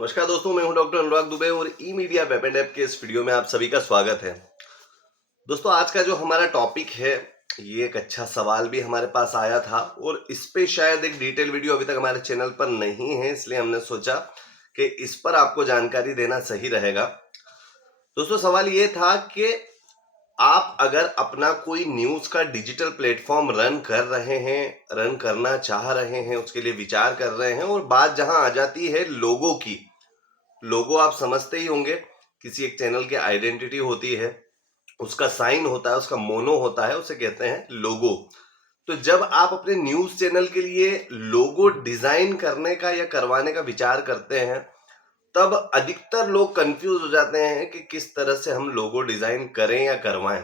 नमस्कार दोस्तों, मैं हूं डॉक्टर अनुराग दुबे और ई मीडिया वेब एंड ऐप के इस वीडियो में आप सभी का स्वागत है। दोस्तों, आज का जो हमारा टॉपिक है, ये एक अच्छा सवाल भी हमारे पास आया था और इस पे शायद एक डिटेल वीडियो अभी तक हमारे चैनल पर नहीं है, इसलिए हमने सोचा कि इस पर आपको जानकारी देना सही रहेगा। दोस्तों, सवाल ये था कि आप अगर अपना कोई न्यूज का डिजिटल प्लेटफॉर्म रन कर रहे हैं, रन करना चाह रहे हैं, उसके लिए विचार कर रहे हैं और बात जहां आ जाती है लोगो की। लोगो आप समझते ही होंगे, किसी एक चैनल की आइडेंटिटी होती है, उसका साइन होता है, उसका मोनो होता है, उसे कहते हैं लोगो। तो जब आप अपने न्यूज चैनल के लिए लोगो डिजाइन करने का या करवाने का विचार करते हैं, तब अधिकतर लोग कंफ्यूज हो जाते हैं कि किस तरह से हम लोगो डिजाइन करें या करवाएं।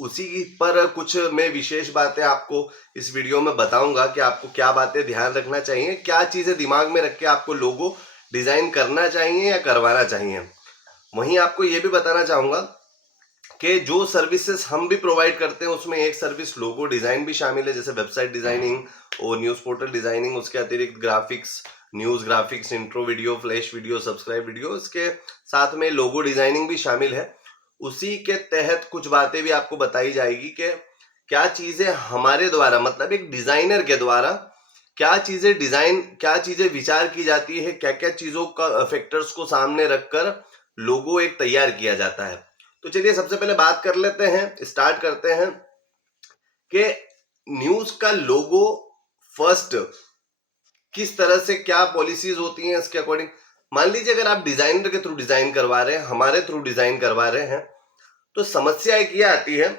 उसी पर कुछ मैं विशेष बातें आपको इस वीडियो में बताऊंगा कि आपको क्या बातें ध्यान रखना चाहिए, क्या चीजें दिमाग में रख के आपको लोगो डिजाइन करना चाहिए या करवाना चाहिए। वहीं आपको ये भी बताना चाहूंगा कि जो सर्विसेज हम भी प्रोवाइड करते हैं उसमें एक सर्विस लोगो डिजाइन भी शामिल है, जैसे वेबसाइट डिजाइनिंग और न्यूज पोर्टल डिजाइनिंग। उसके अतिरिक्त graphics, news graphics, intro video, flash video, subscribe video, इसके साथ में लोगो डिजाइनिंग भी शामिल है। उसी के तहत कुछ बातें भी आपको बताई जाएगी कि क्या चीजें हमारे द्वारा, मतलब एक डिजाइनर के द्वारा क्या चीजें विचार की जाती है, क्या क्या चीजों का फैक्टर्स को सामने रखकर लोगो एक तैयार किया जाता है। तो चलिए सबसे पहले बात कर लेते हैं, स्टार्ट करते हैं कि न्यूज का लोगो फर्स्ट किस तरह से, क्या पॉलिसीज होती हैं इसके अकॉर्डिंग। मान लीजिए अगर आप डिजाइनर के थ्रू डिजाइन करवा रहे हैं, हमारे थ्रू डिजाइन करवा रहे हैं, तो समस्या एक ये आती है,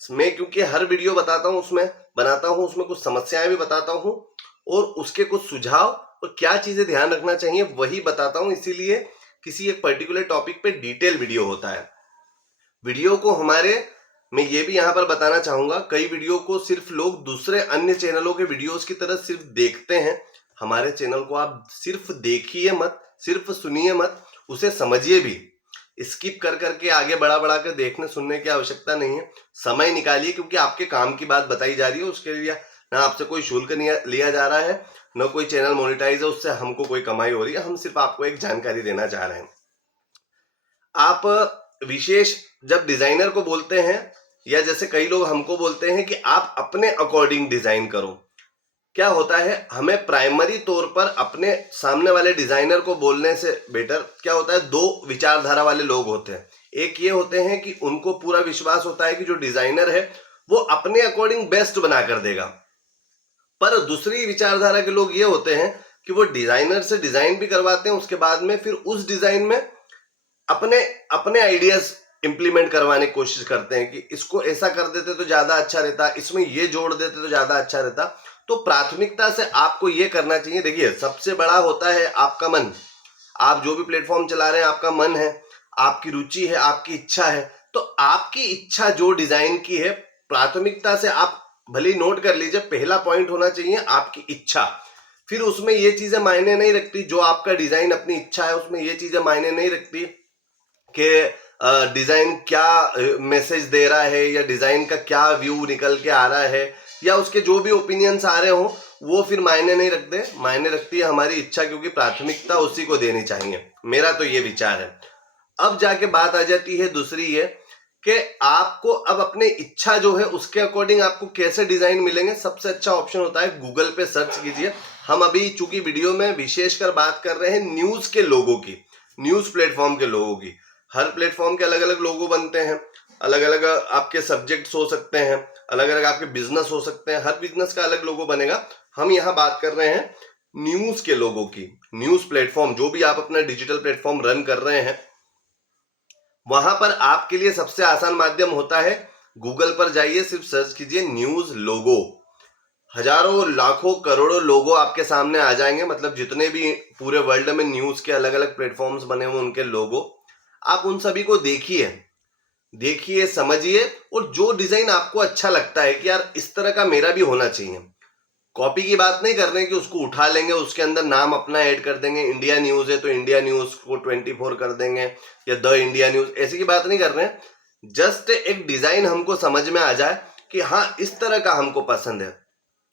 मैं क्योंकि हर वीडियो बताता हूं उसमें कुछ समस्याएं भी बताता हूं और उसके कुछ सुझाव और क्या चीजें ध्यान रखना चाहिए वही बताता हूं। इसीलिए किसी एक पर्टिकुलर टॉपिक पे डिटेल वीडियो होता है। वीडियो को मैं ये भी यहां पर बताना चाहूंगा, कई वीडियो को सिर्फ लोग दूसरे अन्य चैनलों के वीडियोस की तरह सिर्फ देखते हैं। हमारे चैनल को आप सिर्फ देखिए मत, सिर्फ सुनिए मत, उसे समझिए भी। स्किप कर करके आगे बढ़ा कर देखने सुनने की आवश्यकता नहीं है। समय निकालिए, क्योंकि आपके काम की बात बताई जा रही है, उसके लिए ना आपसे कोई शुल्क लिया जा रहा है, न कोई चैनल मोनेटाइज है, उससे हमको कोई कमाई हो रही है। हम सिर्फ आपको एक जानकारी देना चाह रहे हैं। आप विशेष जब डिजाइनर को बोलते हैं, या जैसे कई लोग हमको बोलते हैं कि आप अपने अकॉर्डिंग डिजाइन करो, क्या होता है, हमें प्राइमरी तौर पर अपने सामने वाले डिजाइनर को बोलने से बेटर क्या होता है, दो विचारधारा वाले लोग होते हैं। एक ये होते हैं कि उनको पूरा विश्वास होता है कि जो डिजाइनर है वो अपने अकॉर्डिंग बेस्ट बना कर देगा, पर दूसरी विचारधारा के लोग ये होते हैं कि वो डिजाइनर से डिजाइन भी करवाते हैं, उसके बाद में फिर उस डिजाइन में अपने अपने आइडियाज इंप्लीमेंट करवाने की कोशिश करते हैं कि इसको ऐसा कर देते तो ज्यादा अच्छा रहता, इसमें ये जोड़ देते तो ज्यादा अच्छा रहता। तो प्राथमिकता से आपको ये करना चाहिए। देखिए, सबसे बड़ा होता है आपका मन। आप जो भी प्लेटफॉर्म चला रहे हैं, आपका मन है, आपकी रुचि है, आपकी इच्छा है। तो आपकी इच्छा जो डिजाइन की है, प्राथमिकता से आप भले नोट कर लीजिए, पहला पॉइंट होना चाहिए आपकी इच्छा। फिर उसमें ये चीजें मायने नहीं रखती, जो आपका डिजाइन अपनी इच्छा है उसमें ये चीजें मायने नहीं रखती कि डिजाइन क्या मैसेज दे रहा है, या डिजाइन का क्या व्यू निकल के आ रहा है, या उसके जो भी ओपिनियंस आ रहे हो वो फिर मायने नहीं रखते। मायने रखती है हमारी इच्छा, क्योंकि प्राथमिकता उसी को देनी चाहिए। मेरा तो ये विचार है। अब जाके बात आ जाती है दूसरी ये कि आपको अब अपने इच्छा जो है उसके अकॉर्डिंग आपको कैसे डिजाइन मिलेंगे। सबसे अच्छा ऑप्शन होता है गूगल पे सर्च कीजिए। हम अभी चूंकि वीडियो में विशेषकर बात कर रहे हैं न्यूज के लोगों की, न्यूज प्लेटफॉर्म के लोगों की। हर प्लेटफॉर्म के अलग अलग लोगो बनते हैं, अलग अलग आपके सब्जेक्ट्स हो सकते हैं, अलग अलग आपके बिजनेस हो सकते हैं, हर बिजनेस का अलग लोगो बनेगा। हम यहाँ बात कर रहे हैं न्यूज के लोगों की। न्यूज प्लेटफॉर्म, जो भी आप अपना डिजिटल प्लेटफॉर्म रन कर रहे हैं, वहां पर आपके लिए सबसे आसान माध्यम होता है, गूगल पर जाइए, सिर्फ सर्च कीजिए न्यूज लोगो। हजारों, लाखों, करोड़ों लोगो आपके सामने आ जाएंगे। मतलब जितने भी पूरे वर्ल्ड में न्यूज के अलग अलग प्लेटफॉर्म्स बने हुए, उनके लोगो, आप उन सभी को देखिए, समझिए, और जो डिजाइन आपको अच्छा लगता है कि यार इस तरह का मेरा भी होना चाहिए। कॉपी की बात नहीं कर रहे हैं कि उसको उठा लेंगे, उसके अंदर नाम अपना ऐड कर देंगे। इंडिया न्यूज है तो इंडिया न्यूज को 24 कर देंगे, या द इंडिया न्यूज, ऐसी की बात नहीं कर रहे हैं। जस्ट एक डिजाइन हमको समझ में आ जाए कि हाँ इस तरह का हमको पसंद है,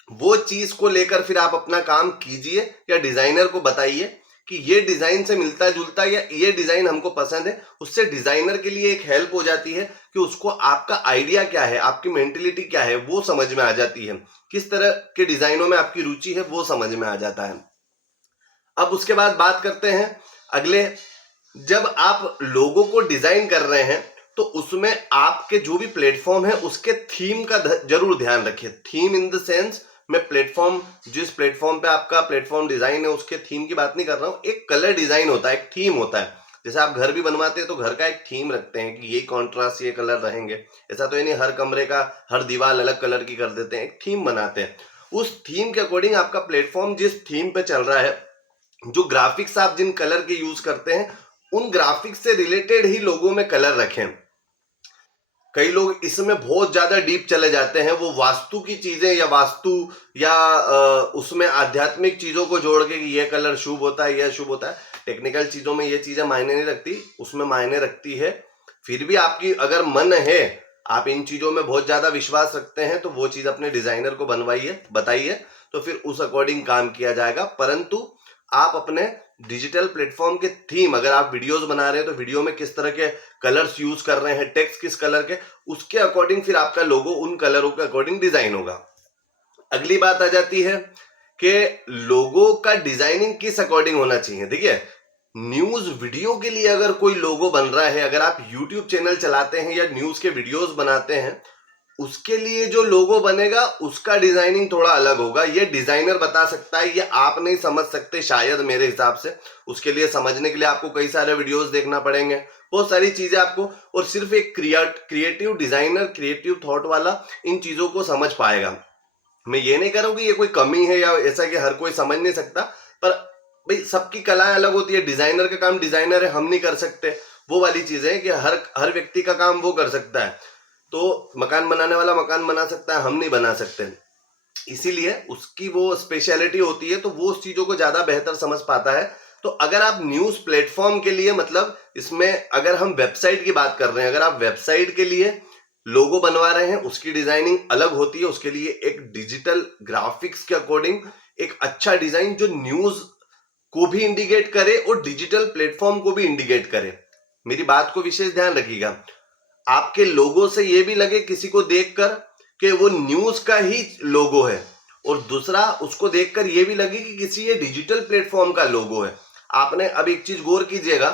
वो चीज को लेकर फिर आप अपना काम कीजिए या डिजाइनर को बताइए कि ये डिजाइन से मिलता जुलता या ये डिजाइन हमको पसंद है, उससे डिजाइनर के लिए एक हेल्प हो जाती है कि उसको आपका आइडिया क्या है, आपकी मेंटेलिटी क्या है वो समझ में आ जाती है, किस तरह के डिजाइनों में आपकी रुचि है वो समझ में आ जाता है। अब उसके बाद बात करते हैं अगले, जब आप लोगों को डिजाइन कर रहे हैं तो उसमें आपके जो भी प्लेटफॉर्म है उसके थीम का जरूर ध्यान रखिए। थीम इन द सेंस, मैं प्लेटफॉर्म, जिस प्लेटफॉर्म पे आपका प्लेटफॉर्म डिजाइन है उसके थीम की बात नहीं कर रहा हूं। एक कलर डिजाइन होता है, एक थीम होता है। जैसे आप घर भी बनवाते हैं तो घर का एक थीम रखते हैं कि ये कॉन्ट्रास्ट, ये कलर रहेंगे। ऐसा तो ये नहीं हर कमरे का हर दीवार अलग कलर की कर देते हैं, एक थीम बनाते हैं। उस थीम के अकॉर्डिंग आपका प्लेटफॉर्म जिस थीम पे चल रहा है, जो ग्राफिक्स आप जिन कलर के यूज करते हैं उन ग्राफिक्स से रिलेटेड ही लोगों में कलर रखें। कई लोग इसमें बहुत ज्यादा डीप चले जाते हैं, वो वास्तु की चीजें या वास्तु या उसमें आध्यात्मिक चीजों को जोड़ के कि ये कलर शुभ होता है, यह शुभ होता है। टेक्निकल चीजों में ये चीजें मायने नहीं रखती, उसमें मायने रखती है। फिर भी आपकी अगर मन है, आप इन चीजों में बहुत ज्यादा विश्वास रखते हैं तो वो चीज अपने डिजाइनर को बनवाइए, बताइए, तो फिर उस अकॉर्डिंग काम किया जाएगा। परंतु आप अपने डिजिटल प्लेटफॉर्म के थीम, अगर आप वीडियोस बना रहे हैं तो वीडियो में किस तरह के कलर्स यूज कर रहे हैं, टेक्स्ट किस कलर के, उसके अकॉर्डिंग फिर आपका लोगो उन कलरों के अकॉर्डिंग डिजाइन होगा। अगली बात आ जाती है कि लोगो का डिजाइनिंग किस अकॉर्डिंग होना चाहिए। देखिए, न्यूज वीडियो के लिए अगर कोई लोगो बन रहा है, अगर आप यूट्यूब चैनल चलाते हैं या न्यूज के वीडियोस बनाते हैं, उसके लिए जो लोगो बनेगा उसका डिजाइनिंग थोड़ा अलग होगा। ये डिजाइनर बता सकता है, ये आप नहीं समझ सकते शायद मेरे हिसाब से। उसके लिए समझने के लिए आपको कई सारे वीडियोस देखना पड़ेंगे, बहुत सारी चीजें आपको, और सिर्फ एक क्रिएटिव डिजाइनर, क्रिएटिव थॉट वाला इन चीजों को समझ पाएगा। मैं ये नहीं कह रहा हूं कि ये कोई कमी है या ऐसा कि हर कोई समझ नहीं सकता, पर भाई सबकी कलाएं अलग होती है। डिजाइनर का काम डिजाइनर है, हम नहीं कर सकते। वो वाली चीजें है कि हर व्यक्ति का काम वो कर सकता है। तो मकान बनाने वाला मकान बना सकता है, हम नहीं बना सकते। इसीलिए उसकी वो स्पेशलिटी होती है, तो वो उस चीजों को ज्यादा बेहतर समझ पाता है। तो अगर आप न्यूज प्लेटफॉर्म के लिए, मतलब इसमें अगर हम वेबसाइट की बात कर रहे हैं, अगर आप वेबसाइट के लिए लोगो बनवा रहे हैं, उसकी डिजाइनिंग अलग होती है। उसके लिए एक डिजिटल ग्राफिक्स के अकॉर्डिंग एक अच्छा डिजाइन जो न्यूज को भी इंडिकेट करे और डिजिटल प्लेटफॉर्म को भी इंडिकेट करे। मेरी बात को विशेष ध्यान रखिएगा। आपके लोगो से ये भी लगे किसी को देखकर कि वो न्यूज का ही लोगो है, और दूसरा उसको देखकर ये भी लगे कि किसी ये डिजिटल प्लेटफॉर्म का लोगो है। आपने अब एक चीज गौर कीजिएगा,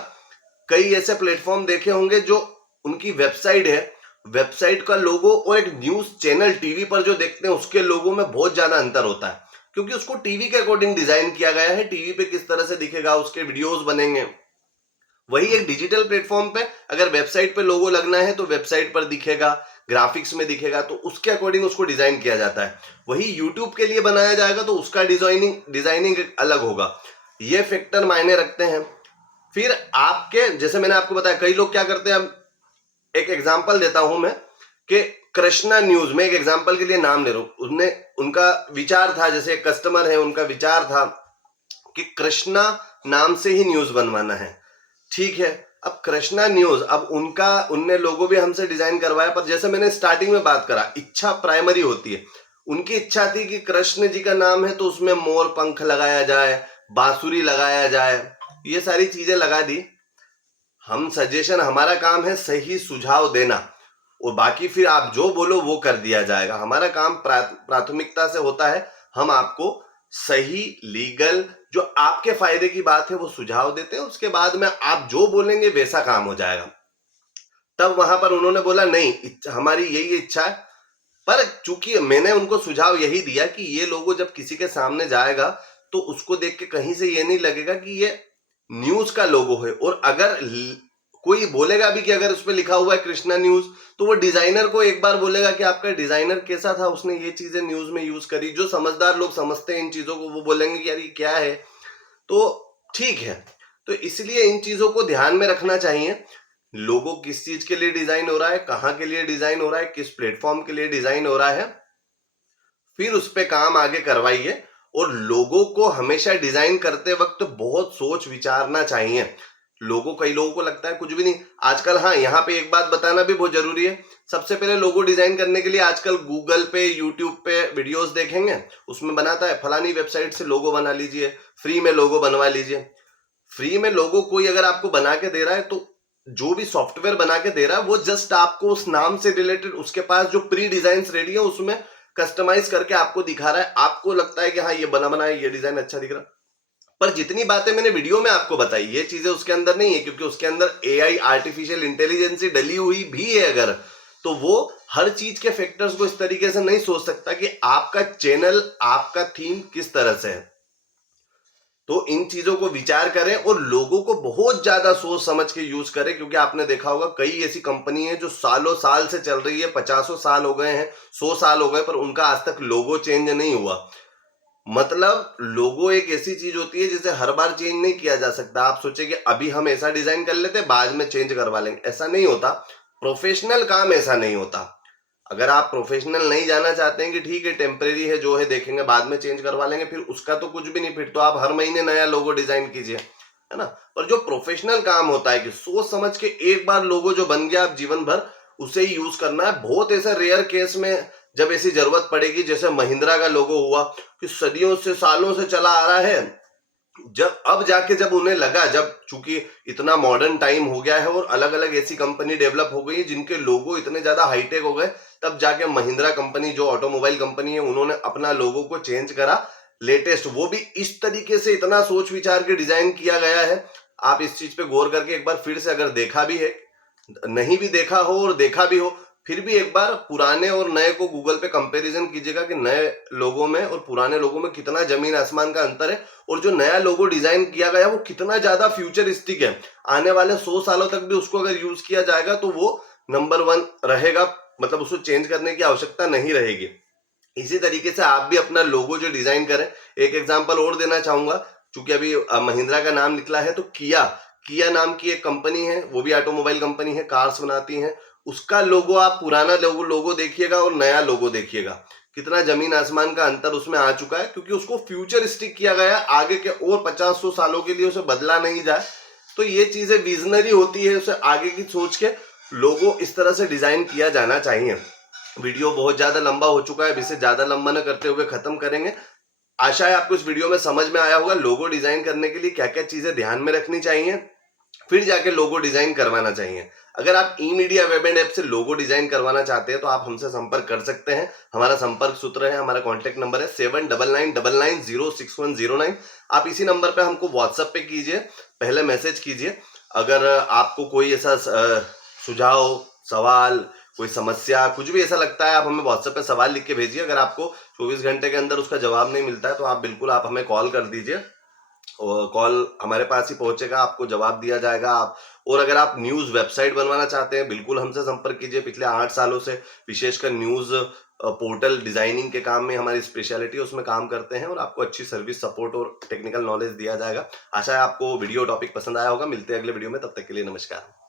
कई ऐसे प्लेटफॉर्म देखे होंगे जो उनकी वेबसाइट है, वेबसाइट का लोगो और एक न्यूज चैनल टीवी पर जो देखते हैं उसके लोगो में बहुत ज्यादा अंतर होता है, क्योंकि उसको टीवी के अकॉर्डिंग डिजाइन किया गया है। टीवी पे किस तरह से दिखेगा, उसके वीडियोस बनेंगे। वही एक डिजिटल प्लेटफॉर्म पे अगर वेबसाइट पे लोगो लगना है तो वेबसाइट पर दिखेगा, ग्राफिक्स में दिखेगा, तो उसके अकॉर्डिंग उसको डिजाइन किया जाता है। वही यूट्यूब के लिए बनाया जाएगा तो उसका डिजाइनिंग अलग होगा। ये फैक्टर मायने रखते हैं। फिर आपके, जैसे मैंने आपको बताया, कई लोग क्या करते हैं, एक एग्जांपल देता हूं मैं कि कृष्णा न्यूज में, एक एग्जांपल के लिए नाम ले रहा हूं, उनका विचार था, जैसे एक कस्टमर है उनका विचार था कि कृष्णा नाम से ही न्यूज बनवाना है। ठीक है, अब कृष्णा न्यूज, अब उनने लोगो भी हमसे डिजाइन करवाया, पर जैसे मैंने स्टार्टिंग में बात करा, इच्छा प्राइमरी होती है। उनकी इच्छा थी कि कृष्ण जी का नाम है तो उसमें मोर पंख लगाया जाए, बांसुरी लगाया जाए, ये सारी चीजें लगा दी। हम सजेशन, हमारा काम है सही सुझाव देना, और बाकी फिर आप जो बोलो वो कर दिया जाएगा। हमारा काम प्राथमिकता से होता है, हम आपको सही लीगल जो आपके फायदे की बात है वो सुझाव देते हैं। उसके बाद में आप जो बोलेंगे वैसा काम हो जाएगा। तब वहां पर उन्होंने बोला नहीं, हमारी यही इच्छा है। पर चूंकि मैंने उनको सुझाव यही दिया कि ये लोगो जब किसी के सामने जाएगा तो उसको देख के कहीं से ये नहीं लगेगा कि ये न्यूज का लोगो है। और अगर कोई बोलेगा भी कि अगर उस पर लिखा हुआ है कृष्णा न्यूज, तो वो डिजाइनर को एक बार बोलेगा कि आपका डिजाइनर कैसा था, उसने ये चीजें न्यूज में यूज करी। जो समझदार लोग समझते हैं इन चीजों को, वो बोलेंगे कि यार ये क्या है, तो ठीक है। तो इसलिए इन चीजों को ध्यान में रखना चाहिए। लोगो किस चीज के लिए डिजाइन हो रहा है, कहां के लिए डिजाइन हो रहा है, किस प्लेटफॉर्म के लिए डिजाइन हो रहा है, फिर उस पे काम आगे करवाइए। और लोगों को हमेशा डिजाइन करते वक्त बहुत सोच विचारना चाहिए। कई लोगों को लगता है कुछ भी नहीं आजकल। हाँ, यहाँ पे एक बात बताना भी बहुत जरूरी है। सबसे पहले लोगो डिजाइन करने के लिए आजकल गूगल पे, यूट्यूब पे वीडियोस देखेंगे, उसमें बनाता है फलानी वेबसाइट से लोगो बना लीजिए, फ्री में लोगो बनवा लीजिए। फ्री में लोगो कोई अगर आपको बना के दे रहा है तो जो भी सॉफ्टवेयर बना के दे रहा है वो जस्ट आपको उस नाम से रिलेटेड उसके पास जो प्री डिजाइन रेडी है उसमें कस्टमाइज करके आपको दिखा रहा है। आपको लगता है कि हाँ ये बना बनाया ये डिजाइन अच्छा दिख रहा है, पर जितनी बातें मैंने वीडियो में आपको बताई ये चीजें उसके अंदर नहीं है, क्योंकि उसके अंदर एआई आर्टिफिशियल इंटेलिजेंस डली हुई भी है अगर, तो वो हर चीज के फैक्टर्स को इस तरीके से नहीं सोच सकता कि आपका चैनल आपका थीम किस तरह से है। तो इन चीजों को विचार करें और लोगों को बहुत ज्यादा सोच समझ के यूज करें, क्योंकि आपने देखा होगा कई ऐसी कंपनी है जो सालों साल से चल रही है, 50 साल हो गए हैं, 100 साल हो गए, पर उनका आज तक लोगो चेंज नहीं हुआ। मतलब लोगो एक ऐसी चीज होती है जिसे हर बार चेंज नहीं किया जा सकता। आप सोचे कि अभी हम ऐसा डिजाइन कर लेते बाद में चेंज करवा लेंगे, ऐसा नहीं होता। प्रोफेशनल काम ऐसा नहीं होता। अगर आप प्रोफेशनल नहीं जाना चाहते हैं कि ठीक है टेम्परेरी है जो है देखेंगे बाद में चेंज करवा लेंगे, फिर उसका तो कुछ भी नहीं, फिर तो आप हर महीने नया लोगो डिजाइन कीजिए, है ना। पर जो प्रोफेशनल काम होता है कि सोच समझ के एक बार लोगो जो बन गया आप जीवन भर उसे ही यूज करना है। बहुत ऐसा रेयर केस में जब ऐसी जरूरत पड़ेगी, जैसे महिंद्रा का लोगो हुआ कि सदियों से सालों से चला आ रहा है, जब अब जाके जब उन्हें लगा, जब चूंकि इतना मॉडर्न टाइम हो गया है और अलग अलग ऐसी कंपनी डेवलप हो गई जिनके लोगो इतने ज्यादा हाईटेक हो गए, तब जाके महिंद्रा कंपनी जो ऑटोमोबाइल कंपनी है उन्होंने अपना लोगो को चेंज करा लेटेस्ट, वो भी इस तरीके से इतना सोच विचार के डिजाइन किया गया है। आप इस चीज पे गौर करके एक बार फिर से अगर देखा भी है, नहीं भी देखा हो और देखा भी हो, फिर भी एक बार पुराने और नए को गूगल पे कंपैरिजन कीजिएगा कि नए लोगों में और पुराने लोगों में कितना जमीन आसमान का अंतर है, और जो नया लोगो डिजाइन किया गया वो कितना ज्यादा फ्यूचरिस्टिक है। आने वाले 100 सालों तक भी उसको अगर यूज किया जाएगा तो वो नंबर 1 रहेगा, मतलब उसको चेंज करने की आवश्यकता नहीं रहेगी। इसी तरीके से आप भी अपना लोगो जो डिजाइन करें, एक एग्जांपल और देना चाहूंगा, क्योंकि अभी महिंद्रा का नाम निकला है, तो किया किया नाम की एक कंपनी है, वो भी ऑटोमोबाइल कंपनी है, कार्स बनाती है। उसका लोगो आप पुराना लोगो देखिएगा और नया लोगो देखिएगा, कितना जमीन आसमान का अंतर उसमें आ चुका है, क्योंकि उसको फ्यूचरिस्टिक किया गया है, आगे के और 50-100 सालों के लिए उसे बदला नहीं जाए। तो ये चीजें विजनरी होती है, उसे आगे की सोच के लोगो इस तरह से डिजाइन किया जाना चाहिए। वीडियो बहुत ज्यादा लंबा हो चुका है, अब इसे ज्यादा लंबा न करते हुए खत्म करेंगे। आशा है आपको इस वीडियो में समझ में आया होगा लोगो डिजाइन करने के लिए क्या क्या चीजें ध्यान में रखनी चाहिए, फिर जाके लोगो डिजाइन करवाना चाहिए। अगर आप ई मीडिया वेब एंड ऐप से लोगो डिजाइन करवाना चाहते हैं तो आप हमसे संपर्क कर सकते हैं। हमारा संपर्क सूत्र है, हमारा कॉन्टेक्ट नंबर है 799999061009। आप इसी नंबर पे हमको व्हाट्सएप पे कीजिए, पहले मैसेज कीजिए। अगर आपको कोई ऐसा सुझाव, सवाल, कोई समस्या, कुछ भी ऐसा लगता है, आप हमें व्हाट्सएप पे सवाल लिख के भेजिए। अगर आपको 24 घंटे के अंदर उसका जवाब नहीं मिलता है तो आप बिल्कुल आप हमें कॉल कर दीजिए, और कॉल हमारे पास ही पहुंचेगा, आपको जवाब दिया जाएगा। आप और अगर आप न्यूज वेबसाइट बनवाना चाहते हैं बिल्कुल हमसे संपर्क कीजिए। पिछले 8 सालों से विशेषकर न्यूज पोर्टल डिजाइनिंग के काम में हमारी स्पेशलिटी है, उसमें काम करते हैं और आपको अच्छी सर्विस, सपोर्ट और टेक्निकल नॉलेज दिया जाएगा। आशा है आपको वीडियो टॉपिक पसंद आया होगा। मिलते हैं अगले वीडियो में, तब तक के लिए नमस्कार।